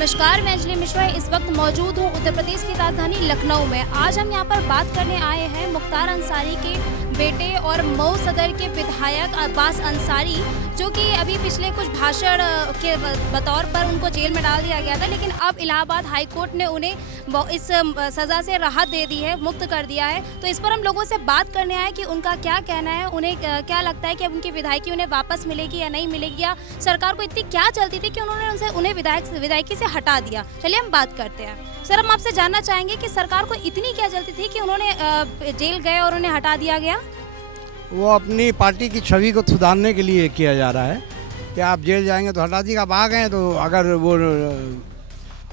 नमस्कार, मैं अंजलि मिश्रा इस वक्त मौजूद हूँ उत्तर प्रदेश की राजधानी लखनऊ में। आज हम यहाँ पर बात करने आए हैं मुख्तार अंसारी के बेटे और मऊ सदर के विधायक अब्बास अंसारी, जो कि अभी पिछले कुछ भाषण के बतौर पर उनको जेल में डाल दिया गया था, लेकिन अब इलाहाबाद हाई कोर्ट ने उन्हें इस सज़ा से राहत दे दी है, मुक्त कर दिया है। तो इस पर हम लोगों से बात करने आए कि उनका क्या कहना है, उन्हें क्या लगता है कि अब उनकी विधायकी उन्हें वापस मिलेगी या नहीं मिलेगी, या सरकार को इतनी क्या चलती थी कि उन्होंने उन्हें विधायकी से हटा दिया। चलिए हम बात करते हैं। सर, हम आपसे जानना चाहेंगे कि सरकार को इतनी क्या चलती थी कि उन्होंने जेल गए और उन्हें हटा दिया गया? वो अपनी पार्टी की छवि को सुधारने के लिए किया जा रहा है कि आप जेल जाएंगे तो हटा दिएगा, आप आ गए तो अगर वो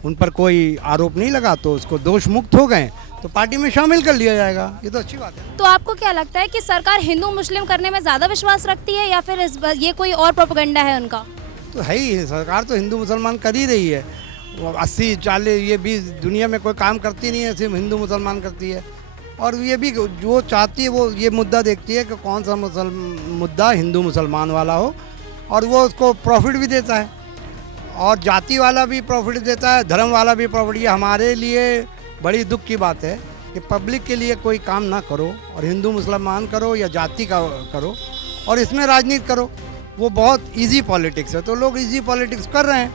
उन पर कोई आरोप नहीं लगा तो उसको दोष मुक्त हो गए तो पार्टी में शामिल कर लिया जाएगा। ये तो अच्छी बात है। तो आपको क्या लगता है कि सरकार हिंदू मुस्लिम करने में ज़्यादा विश्वास रखती है या फिर ये कोई और प्रोपेगेंडा है उनका? तो है ही, सरकार तो हिंदू मुसलमान कर ही रही है। वो 80-40 ये 20 दुनिया में कोई काम करती नहीं है, सिर्फ हिंदू मुसलमान करती है। और ये भी जो चाहती है वो ये मुद्दा देखती है कि कौन सा मुद्दा हिंदू मुसलमान वाला हो, और वो उसको प्रॉफिट भी देता है, और जाति वाला भी प्रॉफिट देता है, धर्म वाला भी प्रॉफिट। ये हमारे लिए बड़ी दुख की बात है कि पब्लिक के लिए कोई काम ना करो, और हिंदू मुसलमान करो या जाति का करो, और इसमें राजनीति करो। वो बहुत इजी पॉलिटिक्स है, तो लोग इजी पॉलिटिक्स कर रहे हैं,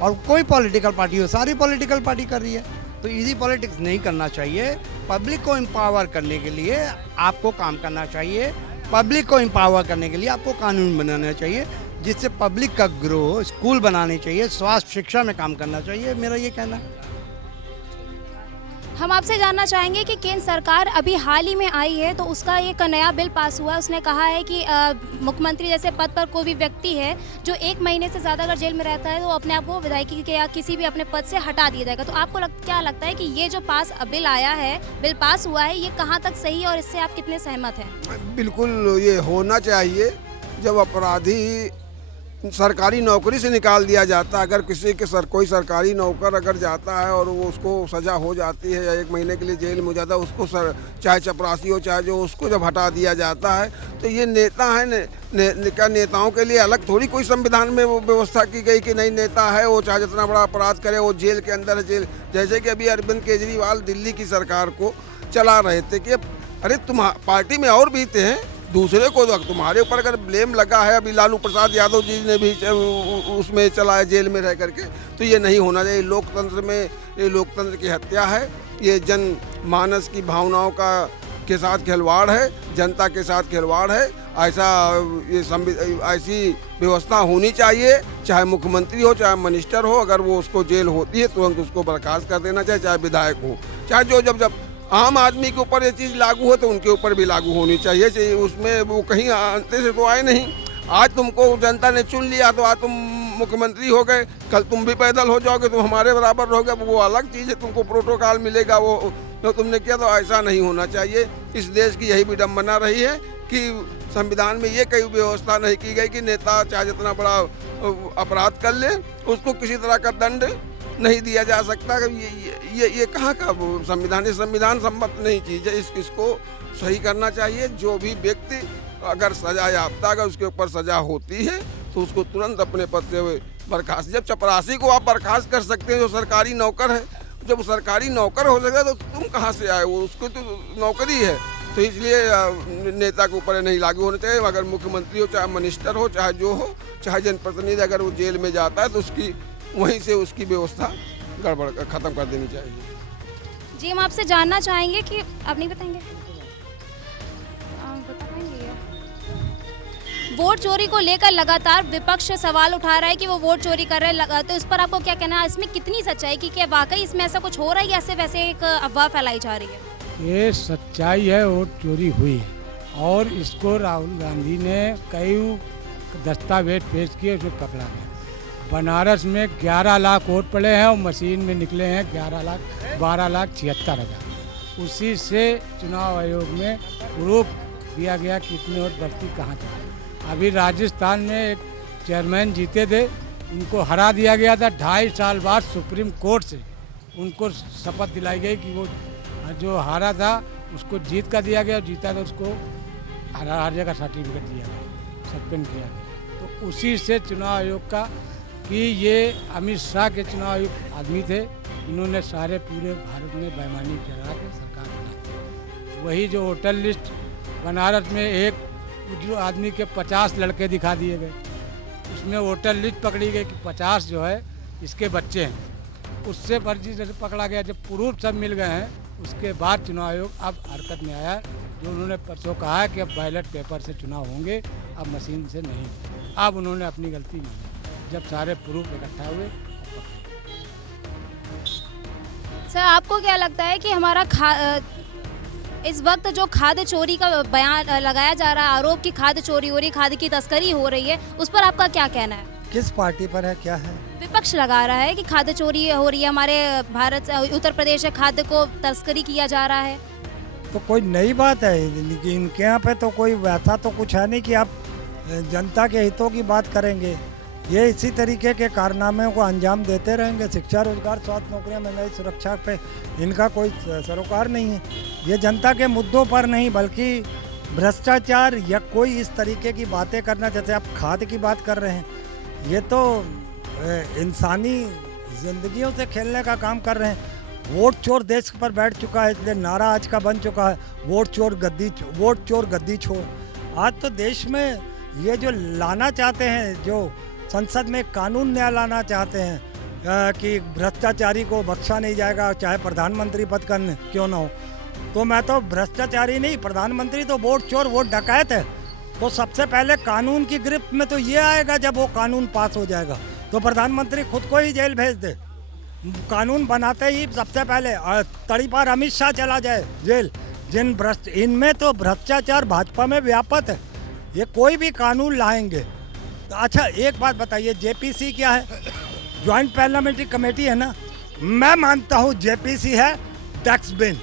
और कोई पॉलिटिकल पार्टी हो, सारी पॉलिटिकल पार्टी कर रही है। तो इजी पॉलिटिक्स नहीं करना चाहिए। पब्लिक को एम्पावर करने के लिए आपको काम करना चाहिए, पब्लिक को एम्पावर करने के लिए आपको कानून बनाना चाहिए, जिससे पब्लिक का ग्रो हो। स्कूल बनाने चाहिए, स्वास्थ्य शिक्षा में काम करना चाहिए, मेरा ये कहना है। हम आपसे जानना चाहेंगे कि केंद्र सरकार अभी हाल ही में आई है, तो उसका एक नया बिल पास हुआ है। उसने कहा है कि मुख्यमंत्री जैसे पद पर कोई भी व्यक्ति है जो 1 महीने से ज़्यादा अगर जेल में रहता है तो अपने आप को विधायकी के या किसी भी अपने पद से हटा दिया जाएगा। तो आपको क्या लगता है कि ये जो बिल आया है, बिल पास हुआ है, ये कहाँ तक सही है और इससे आप कितने सहमत हैं? बिल्कुल ये होना चाहिए। जब अपराधी सरकारी नौकरी से निकाल दिया जाता है, अगर किसी के कोई सरकारी नौकर अगर जाता है और वो उसको सज़ा हो जाती है या 1 महीने के लिए जेल में जाता है, उसको चाहे चपरासी हो चाहे जो, उसको जब हटा दिया जाता है तो ये नेता है क्या नेताओं के लिए अलग थोड़ी कोई संविधान में वो व्यवस्था की गई कि नहीं, नेता है वो चाहे जितना बड़ा अपराध करे वो जेल के अंदर है। जेल जैसे कि अभी अरविंद केजरीवाल दिल्ली की सरकार को चला रहे थे कि अरे तुम पार्टी में और भी थे, दूसरे को तुम्हारे ऊपर अगर ब्लेम लगा है, अभी लालू प्रसाद यादव जी ने भी उसमें चला है जेल में रह करके, तो ये नहीं होना चाहिए। लोकतंत्र में ये लोकतंत्र की हत्या है, ये जनमानस की भावनाओं के साथ खिलवाड़ है, जनता के साथ खिलवाड़ है। ऐसी व्यवस्था होनी चाहिए, चाहे मुख्यमंत्री हो चाहे मिनिस्टर हो, अगर वो उसको जेल होती है तुरंत उसको बर्खास्त कर देना चाहिए, चाहे विधायक हो, चाहे जो जब आम आदमी के ऊपर ये चीज़ लागू हो तो उनके ऊपर भी लागू होनी चाहिए। उसमें वो कहीं अंते से तो आए नहीं। आज तुमको जनता ने चुन लिया तो आज तुम मुख्यमंत्री हो गए, कल तुम भी पैदल हो जाओगे, तुम हमारे बराबर रहोगे, वो अलग चीज़ है, तुमको प्रोटोकॉल मिलेगा वो तो तुमने किया। तो ऐसा नहीं होना चाहिए। इस देश की यही विडम्बना रही है कि संविधान में ये कोई व्यवस्था नहीं की गई कि नेता चाहे जितना बड़ा अपराध कर ले उसको किसी तरह का दंड नहीं दिया जा सकता। ये कहाँ का संविधान सम्मत नहीं चीज़ है। इसको सही करना चाहिए। जो भी व्यक्ति अगर सजा याफ्ता अगर उसके ऊपर सजा होती है तो उसको तुरंत अपने पद से बर्खास्त। जब चपरासी को आप बर्खास्त कर सकते हैं जो सरकारी नौकर है, जब सरकारी नौकर हो सकता है तो तुम कहाँ से आए, वो उसको तो नौकरी है। तो इसलिए नेता के ऊपर नहीं लागू होना चाहिए। अगर मुख्यमंत्री हो चाहे मिनिस्टर हो चाहे जो हो, चाहे जनप्रतिनिधि, अगर वो जेल में जाता है तो उसकी वहीं से उसकी व्यवस्था गड़बड़ खत्म कर देनी चाहिए। जी, हम आपसे जानना चाहेंगे कि आप नहीं बताएंगे? बता पाएंगे? वोट चोरी को लेकर लगातार विपक्ष सवाल उठा रहा है कि वो वोट चोरी कर रहे हैं, तो इस पर आपको क्या कहना है? इसमें कितनी सच्चाई की क्या वाकई इसमें ऐसा कुछ हो रहा है या ऐसे वैसे एक अफवाह फैलाई जा रही है? ये सच्चाई है, वोट चोरी हुई है और इसको राहुल गांधी ने कई दस्तावेज पेश किए, उसको पकड़ा गया। बनारस में 11 लाख वोट पड़े हैं और मशीन में निकले हैं 12,76,000। उसी से चुनाव आयोग में प्रूफ दिया गया कि इतने वोट बढ़ती कहाँ तक। अभी राजस्थान में एक चेयरमैन जीते थे, उनको हरा दिया गया था। 2.5 साल बाद सुप्रीम कोर्ट से उनको शपथ दिलाई गई कि वो जो हारा था उसको जीत का दिया गया, जीता था उसको हारने का सर्टिफिकेट दिया गया, सस्पेंड किया गया। तो उसी से चुनाव आयोग का कि ये अमित शाह के चुनाव आयुक्त आदमी थे। इन्होंने सारे पूरे भारत में बेईमानी करा के सरकार बनाई। वही जो होटल लिस्ट बनारस में एक जो आदमी के 50 लड़के दिखा दिए गए, उसमें होटल लिस्ट पकड़ी गई कि 50 जो है इसके बच्चे हैं। उससे फर्जी से पकड़ा गया। जब प्रूफ सब मिल गए हैं उसके बाद चुनाव आयोग अब हरकत में आया, जो उन्होंने परसों कहा है कि अब बैलेट पेपर से चुनाव होंगे, अब मशीन से नहीं। अब उन्होंने अपनी गलती मानी जब सारे प्रूफ इकट्ठा हुए। सर, आपको क्या लगता है कि हमारा इस वक्त जो खाद्य चोरी का बयान लगाया जा रहा है, आरोप की खाद्य चोरी हो रही, खाद्य की तस्करी हो रही है, उस पर आपका क्या कहना है? किस पार्टी पर है, क्या है? विपक्ष लगा रहा है कि खाद्य चोरी हो रही है, हमारे भारत उत्तर प्रदेश से खाद्य को तस्करी किया जा रहा है। तो कोई नई बात है इनके यहाँ पे? तो कोई वैसा तो कुछ है नहीं कि आप जनता के हितों की बात करेंगे। ये इसी तरीके के कारनामे को अंजाम देते रहेंगे। शिक्षा, रोजगार, स्वास्थ्य, नौकरियां, महंगाई, सुरक्षा पे इनका कोई सरोकार नहीं है। ये जनता के मुद्दों पर नहीं बल्कि भ्रष्टाचार या कोई इस तरीके की बातें करना, जैसे आप खाद की बात कर रहे हैं, ये तो इंसानी जिंदगियों से खेलने का काम कर रहे हैं। वोट चोर देश पर बैठ चुका है, इसलिए नारा आज का बन चुका है, वोट चोर गद्दी छोड़। आज तो देश में ये जो लाना चाहते हैं, जो संसद में कानून नया लाना चाहते हैं कि भ्रष्टाचारी को बख्शा नहीं जाएगा, चाहे प्रधानमंत्री पद का क्यों ना हो। तो मैं तो भ्रष्टाचारी नहीं, प्रधानमंत्री तो वोट चोर, वोट डकैत है। तो सबसे पहले कानून की गिरफ्त में तो ये आएगा जब वो कानून पास हो जाएगा। तो प्रधानमंत्री खुद को ही जेल भेज दे, कानून बनाते ही सबसे पहले तड़ी पार अमित शाह चला जाए जेल। इनमें तो भ्रष्टाचार भाजपा में व्यापक है, ये कोई भी कानून लाएंगे। अच्छा एक बात बताइए, जेपीसी क्या है? ज्वाइंट पार्लियामेंट्री कमेटी है ना। मैं मानता हूँ जेपीसी है टैक्स बिन।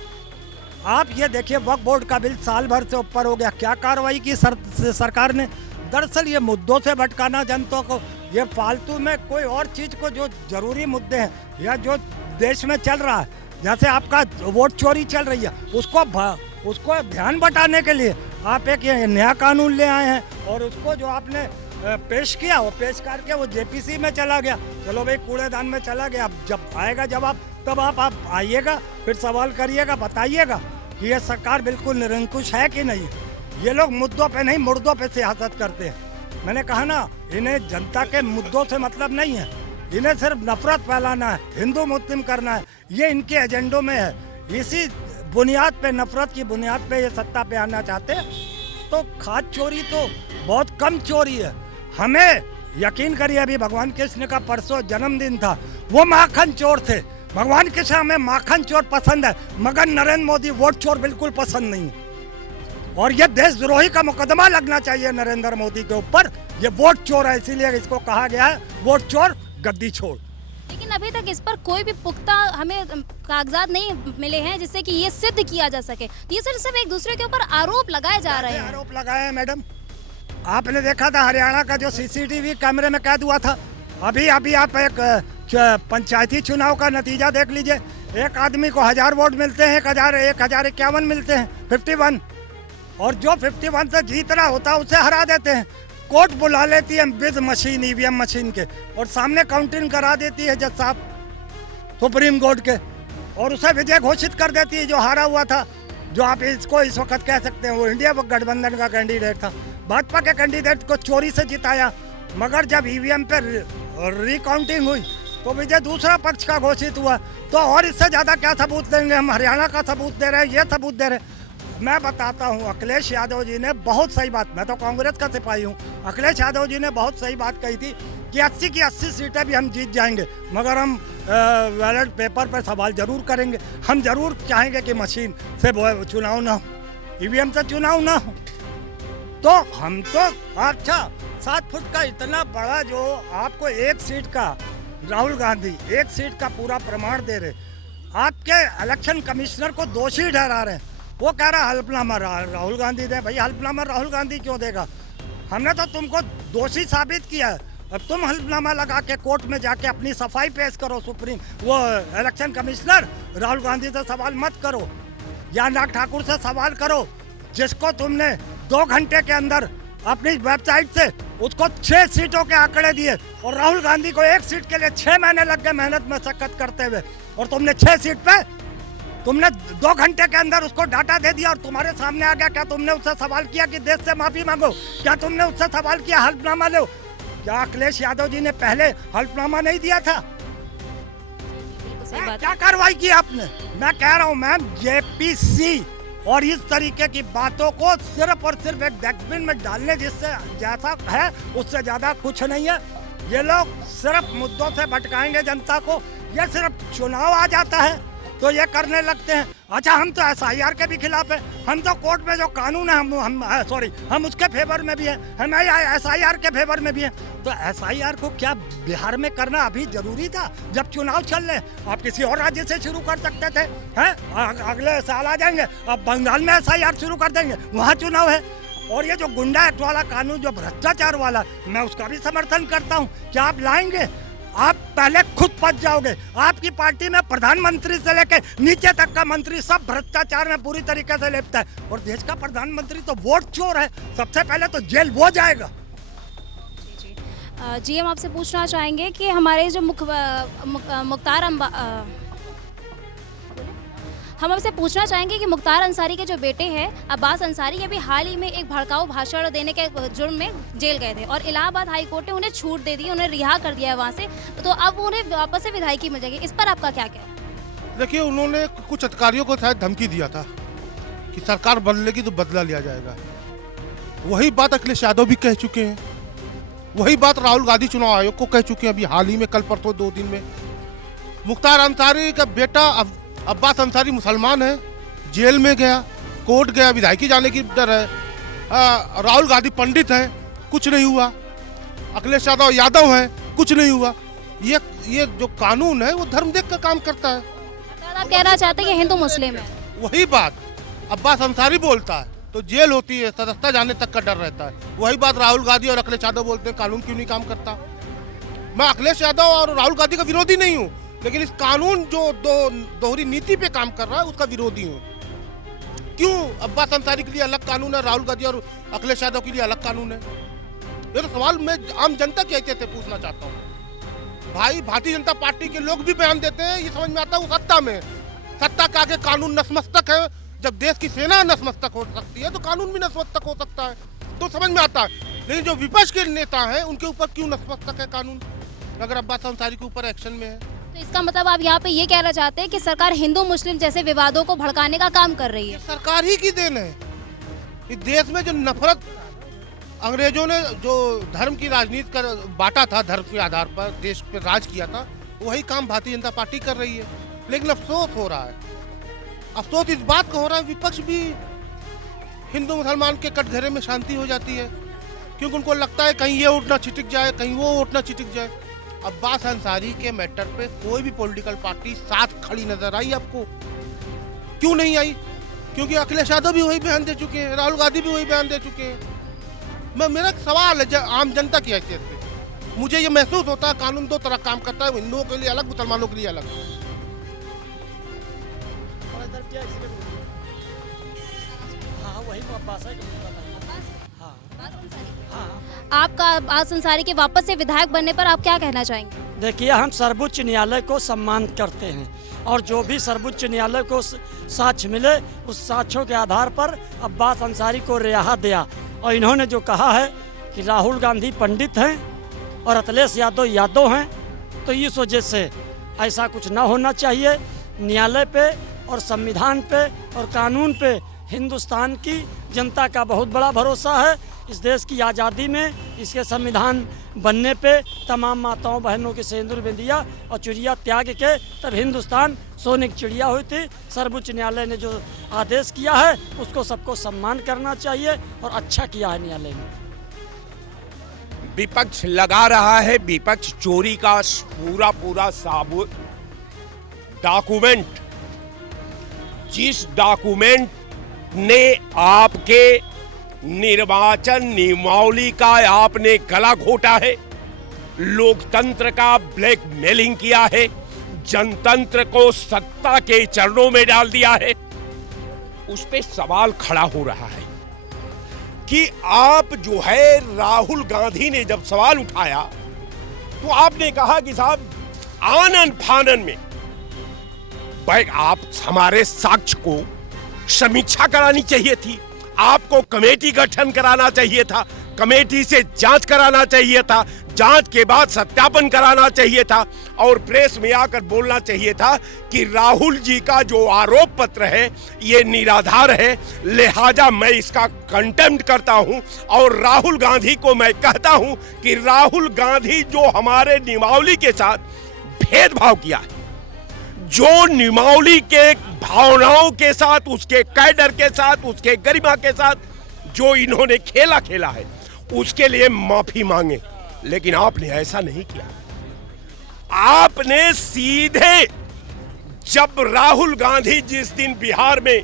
आप ये देखिए, वक्फ बोर्ड का बिल साल भर से ऊपर हो गया, क्या कार्रवाई की सरकार ने? दरअसल ये मुद्दों से भटकाना जनता को, ये फालतू में कोई और चीज़ को, जो जरूरी मुद्दे हैं या जो देश में चल रहा है, जैसे आपका वोट चोरी चल रही है, उसको ध्यान बटाने के लिए आप एक नया कानून ले आए हैं और उसको जो आपने पेश किया वो पेश करके वो जेपीसी में चला गया। चलो भाई, कूड़ेदान में चला गया। अब जब आएगा जवाब तब आप आइएगा, फिर सवाल करिएगा, बताइएगा कि ये सरकार बिल्कुल निरंकुश है कि नहीं। ये लोग मुद्दों पे नहीं, मुर्दों पे सियासत करते हैं। मैंने कहा ना, इन्हें जनता के मुद्दों से मतलब नहीं है, इन्हें सिर्फ नफरत फैलाना है, हिंदू मुस्लिम करना है, ये इनके एजेंडों में है। इसी बुनियाद पे, नफरत की बुनियाद पे ये सत्ता पे आना चाहते हैं। तो खाद चोरी तो बहुत कम चोरी है। हमें यकीन करिए, अभी भगवान कृष्ण का परसों जन्मदिन था, वो माखन चोर थे। भगवान कृष्ण हमें माखन चोर पसंद है, मगर नरेंद्र मोदी वोट चोर बिल्कुल पसंद नहीं। और ये देशद्रोही का मुकदमा लगना चाहिए नरेंद्र मोदी के ऊपर। ये वोट चोर है, इसीलिए इसको कहा गया है वोट चोर गद्दी छोड़। लेकिन अभी तक इस पर कोई भी पुख्ता हमें कागजात नहीं मिले हैं जिससे कि ये सिद्ध किया जा सके। ये सिर्फ एक दूसरे के ऊपर आरोप लगाए जा रहे हैं। आरोप लगाए हैं मैडम। आपने देखा था हरियाणा का जो सीसीटीवी कैमरे में कैद हुआ था। अभी आप एक पंचायती चुनाव का नतीजा देख लीजिए। एक आदमी को 1000 वोट मिलते हैं, 1051 मिलते हैं, 51। और जो 51 से जीत रहा होता है उसे हरा देते हैं। कोर्ट बुला लेती है विद मशीन, ईवीएम मशीन के, और सामने काउंटिंग करा देती है जज साहब सुप्रीम कोर्ट के, और उसे विजय घोषित कर देती है जो हारा हुआ था। जो आप इसको इस वक्त कह सकते हैं वो इंडिया गठबंधन का कैंडिडेट था, भाजपा के कैंडिडेट को चोरी से जिताया। मगर जब ईवीएम पे रिकाउंटिंग हुई तो विजय दूसरा पक्ष का घोषित हुआ। तो और इससे ज़्यादा क्या सबूत देंगे? हम हरियाणा का सबूत दे रहे हैं, ये सबूत दे रहे हैं। मैं बताता हूँ, अखिलेश यादव जी ने बहुत सही बात, मैं तो कांग्रेस का सिपाही हूँ, अखिलेश यादव जी ने बहुत सही बात कही थी कि 80 की 80 सीटें भी हम जीत जाएंगे, मगर हम बैलेट पेपर पर सवाल जरूर करेंगे। हम जरूर चाहेंगे कि मशीन से चुनाव ना हो, ईवीएम से चुनाव ना हो। तो हम तो अच्छा 7 फुट का इतना बड़ा, जो आपको एक सीट का, राहुल गांधी एक सीट का पूरा प्रमाण दे रहे, आपके इलेक्शन कमिश्नर को दोषी ठहरा रहे हैं। वो कह रहा हल्फनामा राहुल गांधी दे। भाई हल्फनामा राहुल गांधी क्यों देगा? हमने तो तुमको दोषी साबित किया है। अब तुम हल्फनामा लगा के कोर्ट में जाके अपनी सफाई पेश करो। वो इलेक्शन कमिश्नर राहुल गांधी से सवाल मत करो, या नाग ठाकुर से सवाल करो, जिसको तुमने 2 घंटे के अंदर अपनी वेबसाइट से उसको 6 सीटों के आंकड़े दिए और राहुल गांधी को 1 सीट के लिए 6 महीने लग गए मेहनत मशक्कत करते हुए, और तुमने 6 सीट पे तुमने 2 घंटे के अंदर उसको डाटा दे दिया और तुम्हारे सामने आ गया। क्या तुमने उससे सवाल किया कि देश से माफी मांगो? क्या तुमने उससे सवाल किया हल्फनामा लो? क्या अखिलेश यादव जी ने पहले हल्फनामा नहीं दिया था? सही बात क्या कार्रवाई की आपने? मैं कह रहा हूँ मैम, जेपीसी और इस तरीके की बातों को सिर्फ और सिर्फ एक डस्टबिन में डालने जिससे जैसा है उससे ज्यादा कुछ नहीं है। ये लोग सिर्फ मुद्दों से भटकाएंगे जनता को। ये सिर्फ चुनाव आ जाता है तो ये करने लगते हैं। अच्छा, हम तो SIR के भी खिलाफ है, हम तो कोर्ट में जो कानून है हम उसके फेवर में भी हैं, हम SIR के फेवर में भी हैं। तो SIR को क्या बिहार में करना अभी जरूरी था जब चुनाव चल रहे? आप किसी और राज्य से शुरू कर सकते थे, हैं? अगले साल आ जाएंगे, अब बंगाल में SIR शुरू कर देंगे, वहाँ चुनाव है। और ये जो गुंडा एक्ट वाला कानून, जो भ्रष्टाचार वाला, मैं उसका भी समर्थन करता हूँ। क्या आप लाएंगे? आप पहले खुद फंस जाओगे। आपकी पार्टी में प्रधानमंत्री से लेके नीचे तक का मंत्री सब भ्रष्टाचार में पूरी तरीके से लिप्त है, और देश का प्रधानमंत्री तो वोट चोर है। सबसे पहले तो जेल वो जाएगा। जी, हम आपसे पूछना चाहेंगे कि हमारे जो हम आपसे पूछना चाहेंगे कि मुख्तार अंसारी के जो बेटे हैं अब्बास अंसारी, अभी हाल ही में एक भड़काऊ भाषण देने के जुर्म में जेल गए थे और इलाहाबाद हाई कोर्ट ने उन्हें छूट दे दी, उन्हें रिहा कर दिया है वहाँ से, तो अब उन्हें वापस से विधायकी मिल जाएगी। इस पर आपका क्या कहना है? देखिए, उन्होंने कुछ अधिकारियों को शायद धमकी दिया था कि सरकार बदलेगी तो बदला लिया जाएगा। वही बात अखिलेश यादव भी कह चुके हैं, वही बात राहुल गांधी चुनाव आयोग को कह चुके हैं अभी हाल ही में, कल परसों 2 दिन में। मुख्तार अंसारी का बेटा अब्बास अंसारी मुसलमान है, जेल में गया, कोर्ट गया, विधायकी जाने की डर है। राहुल गांधी पंडित हैं, कुछ नहीं हुआ। अखिलेश यादव हैं, कुछ नहीं हुआ। ये जो कानून है वो धर्म देख कर काम करता है। आप कहना चाहते हैं कि हिंदू मुस्लिम है? वही बात अब्बास अंसारी बोलता है तो जेल होती है, सदस्यता जाने तक का डर रहता है। वही बात राहुल गांधी और अखिलेश यादव बोलते हैं कानून क्यों नहीं काम करता। मैं अखिलेश यादव और राहुल गांधी का विरोधी नहीं हूँ, लेकिन इस कानून जो दोहरी नीति पे काम कर रहा है उसका विरोधी हूँ। क्यों अब्बास अंसारी के लिए अलग कानून है, राहुल गांधी और अखिलेश यादव के लिए अलग कानून है? ये तो सवाल मैं आम जनता के हैसियत से पूछना चाहता हूँ। भाई, भारतीय जनता पार्टी के लोग भी बयान देते हैं, ये समझ में आता है वो सत्ता में, सत्ता के आगे कानून नतमस्तक है। जब देश की सेना नतमस्तक हो सकती है तो कानून भी नतमस्तक हो सकता है, तो समझ में आता है। लेकिन जो विपक्ष के नेता हैं उनके ऊपर क्यों नतमस्तक है कानून, अगर अब्बास अंसारी के ऊपर एक्शन में है? तो इसका मतलब आप यहाँ पे ये कहना चाहते हैं कि सरकार हिंदू मुस्लिम जैसे विवादों को भड़काने का काम कर रही है? सरकार ही की देन है। इस देश में जो नफरत अंग्रेजों ने जो धर्म की राजनीति कर बांटा था, धर्म के आधार पर देश पे राज किया था, वही काम भारतीय जनता पार्टी कर रही है। लेकिन अफसोस हो रहा है, अफसोस इस बात का हो रहा है विपक्ष भी हिंदू मुसलमान के कटघरे में शांति हो जाती है, क्योंकि उनको लगता है कहीं ये उठना छिटक जाए, कहीं वो उठना छिटक जाए। अब्बास अंसारी के मैटर पे कोई भी पॉलिटिकल पार्टी साथ खड़ी नजर आई आपको? क्यों नहीं आई? क्योंकि अखिलेश यादव भी वही बयान दे चुके हैं, राहुल गांधी भी वही बयान दे चुके हैं। मेरा सवाल है आम जनता की हैसियत से, मुझे ये महसूस होता है कानून 2 तरह काम करता है, हिंदुओं के लिए अलग, मुसलमानों के लिए अलग। आपका अब्बास अंसारी के वापस से विधायक बनने पर आप क्या कहना चाहेंगे? देखिए, हम सर्वोच्च न्यायालय को सम्मान करते हैं और जो भी सर्वोच्च न्यायालय को साक्ष्य मिले उस साक्ष्यों के आधार पर अब्बास अंसारी को रिहा दिया। और इन्होंने जो कहा है कि राहुल गांधी पंडित हैं और अखिलेश यादव हैं, तो इस वजह से ऐसा कुछ ना होना चाहिए। न्यायालय पे और संविधान पे और कानून पे हिंदुस्तान की जनता का बहुत बड़ा भरोसा है। इस देश की आज़ादी में इसके संविधान बनने पे तमाम माताओं बहनों के सिंदूर बिंदिया और चुरिया त्याग के तब हिंदुस्तान सोने की चिड़िया हुई थी। सर्वोच्च न्यायालय ने जो आदेश किया है उसको सबको सम्मान करना चाहिए और अच्छा किया है न्यायालय ने। विपक्ष लगा रहा है, विपक्ष चोरी का पूरा साबुत डॉक्यूमेंट, जिस डॉक्यूमेंट ने आपके निर्वाचन नियमावली का आपने गला घोटा है, लोकतंत्र का ब्लैकमेलिंग किया है, जनतंत्र को सत्ता के चरणों में डाल दिया है, उस पे सवाल खड़ा हो रहा है। कि आप जो है, राहुल गांधी ने जब सवाल उठाया तो आपने कहा कि साहब आनन फानन में भाई आप हमारे साक्ष्य को समीक्षा करानी चाहिए थी, आपको कमेटी गठन कराना चाहिए था, कमेटी से जांच कराना चाहिए था, जांच के बाद सत्यापन कराना चाहिए था और प्रेस में आकर बोलना चाहिए था कि राहुल जी का जो आरोप पत्र है ये निराधार है, लिहाजा मैं इसका कंटेम्प्ट करता हूं और राहुल गांधी को मैं कहता हूं कि राहुल गांधी जो हमारे निमावली के साथ भेदभाव किया है, जो निमावली के भावनाओं के साथ, उसके कैडर के साथ, उसके गरिमा के साथ जो इन्होंने खेला है, उसके लिए माफी मांगे। लेकिन आपने ऐसा नहीं किया। आपने सीधे, जब राहुल गांधी जिस दिन बिहार में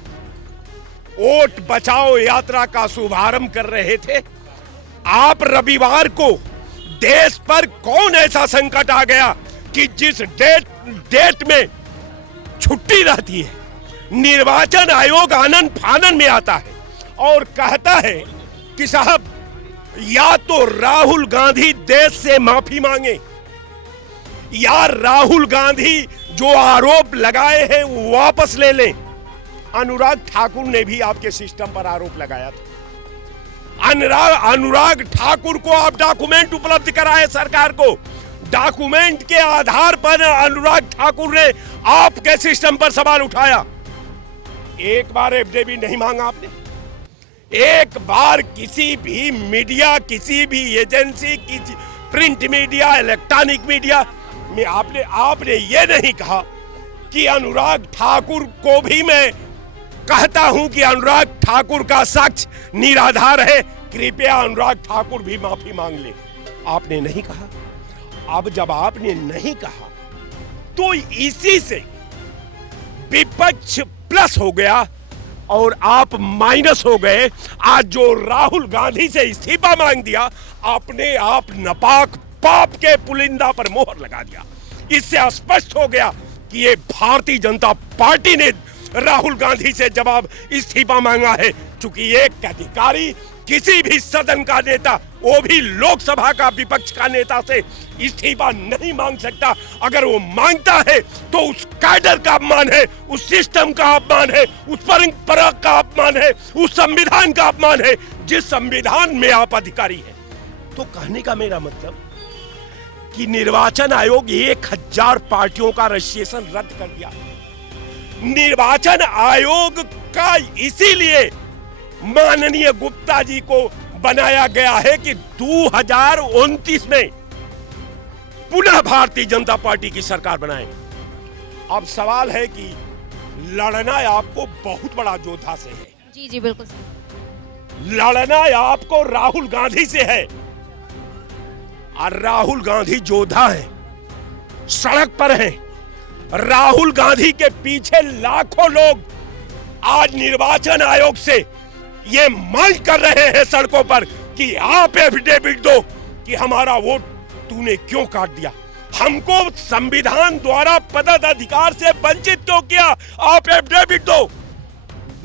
वोट बचाओ यात्रा का शुभारंभ कर रहे थे, आप रविवार को देश पर कौन ऐसा संकट आ गया कि जिस डेट में छुट्टी रहती है, निर्वाचन आयोग आनन फानन में आता है और कहता है कि साहब या तो राहुल गांधी देश से माफी मांगे या राहुल गांधी जो आरोप लगाए हैं वो वापस ले लें। अनुराग ठाकुर ने भी आपके सिस्टम पर आरोप लगाया था। अनुराग ठाकुर को आप डॉक्यूमेंट उपलब्ध कराए सरकार को, डॉक्यूमेंट के आधार पर अनुराग ठाकुर ने आपके सिस्टम पर सवाल उठाया। एक बार एफिडेविट नहीं मांगा आपने, एक बार किसी भी मीडिया, किसी भी एजेंसी, किसी प्रिंट मीडिया, इलेक्ट्रॉनिक मीडिया में आपने ये नहीं कहा कि अनुराग ठाकुर को भी मैं कहता हूं कि अनुराग ठाकुर का साक्ष्य निराधार है, कृपया अनुराग ठाकुर भी माफी मांग ले। आपने नहीं कहा। अब जब आपने नहीं कहा तो इसी से विपक्ष प्लस हो गया और आप माइनस हो गए। आज जो राहुल गांधी से इस्तीफा मांग दिया, आपने आप नापाक पाप के पुलिंदा पर मोहर लगा दिया। इससे स्पष्ट हो गया कि ये भारतीय जनता पार्टी ने राहुल गांधी से जवाब इस्तीफा मांगा है। चूंकि एक अधिकारी किसी भी सदन का नेता, वो भी लोकसभा का विपक्ष का नेता से इस्तीफा नहीं मांग सकता। अगर वो मांगता है तो उस कैडर का अपमान है, उस सिस्टम का अपमान है, उस परंपरा का अपमान है, उस संविधान का अपमान है जिस संविधान में आप अधिकारी हैं। तो कहने का मेरा मतलब कि निर्वाचन आयोग 1000 पार्टियों का रजिस्ट्रेशन रद्द कर दिया। निर्वाचन आयोग का इसीलिए माननीय गुप्ता जी को बनाया गया है कि 2029 में पुनः भारतीय जनता पार्टी की सरकार बनाए। अब सवाल है कि लड़ना आपको बहुत बड़ा योद्धा से है। जी जी बिल्कुल। लड़ना आपको राहुल गांधी से है और राहुल गांधी योद्धा है, सड़क पर हैं। राहुल गांधी के पीछे लाखों लोग आज निर्वाचन आयोग से ये मांग कर रहे हैं सड़कों पर कि आप एफिडेविट दो कि हमारा वोट तूने क्यों काट दिया, हमको संविधान द्वारा पदाधिकार से वंचित क्यों किया, आप एफिडेविट दो।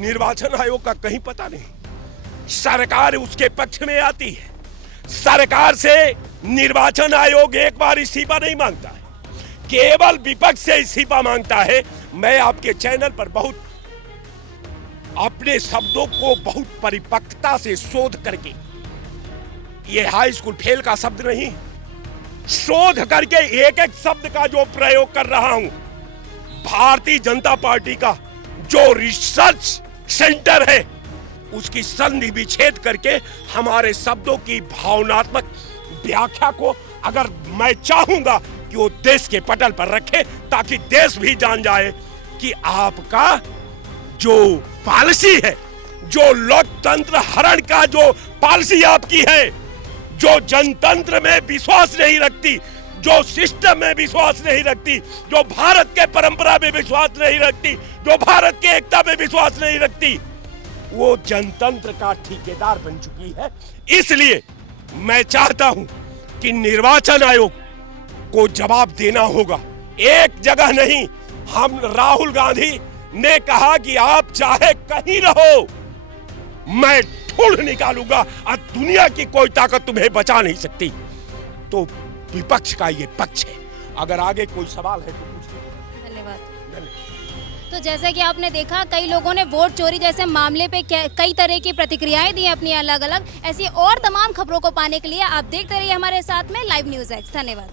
निर्वाचन आयोग का कहीं पता नहीं। सरकार उसके पक्ष में आती है। सरकार से निर्वाचन आयोग एक बार इस्तीफा नहीं मांगता है, केवल विपक्ष से इस्तीफा मांगता है। मैं आपके चैनल पर बहुत अपने शब्दों को बहुत परिपक्वता से शोध करके, ये हाई स्कूल फेल का शब्द नहीं, शोध करके एक एक शब्द का जो प्रयोग कर रहा हूं, भारतीय जनता पार्टी का जो रिसर्च सेंटर है उसकी संधि विच्छेद करके हमारे शब्दों की भावनात्मक व्याख्या को अगर मैं चाहूंगा कि वो देश के पटल पर रखे ताकि देश भी जान जाए कि आपका जो पॉलिसी है, जो लोकतंत्र हरण का जो पॉलिसी आपकी है, जो जनतंत्र में विश्वास नहीं रखती, जो सिस्टम में विश्वास नहीं रखती, जो भारत के परंपरा में विश्वास नहीं रखती, जो भारत के एकता में विश्वास नहीं रखती, वो जनतंत्र का ठेकेदार बन चुकी है। इसलिए मैं चाहता हूं कि निर्वाचन आयोग को जवाब देना होगा। एक जगह नहीं, हम राहुल गांधी ने कहा कि आप चाहे कहीं रहो, मैं तोड़ निकालूंगा और दुनिया की कोई ताकत तुम्हें बचा नहीं सकती। तो विपक्ष का ये पक्ष है। अगर आगे कोई सवाल है तो पूछिए। धन्यवाद। तो जैसा कि आपने देखा, कई लोगों ने वोट चोरी जैसे मामले पे कई तरह की प्रतिक्रियाएं दी अपनी अलग अलग। ऐसी और तमाम खबरों को पाने के लिए आप देखते रहिए हमारे साथ में लाइव न्यूज़ एक्स। धन्यवाद।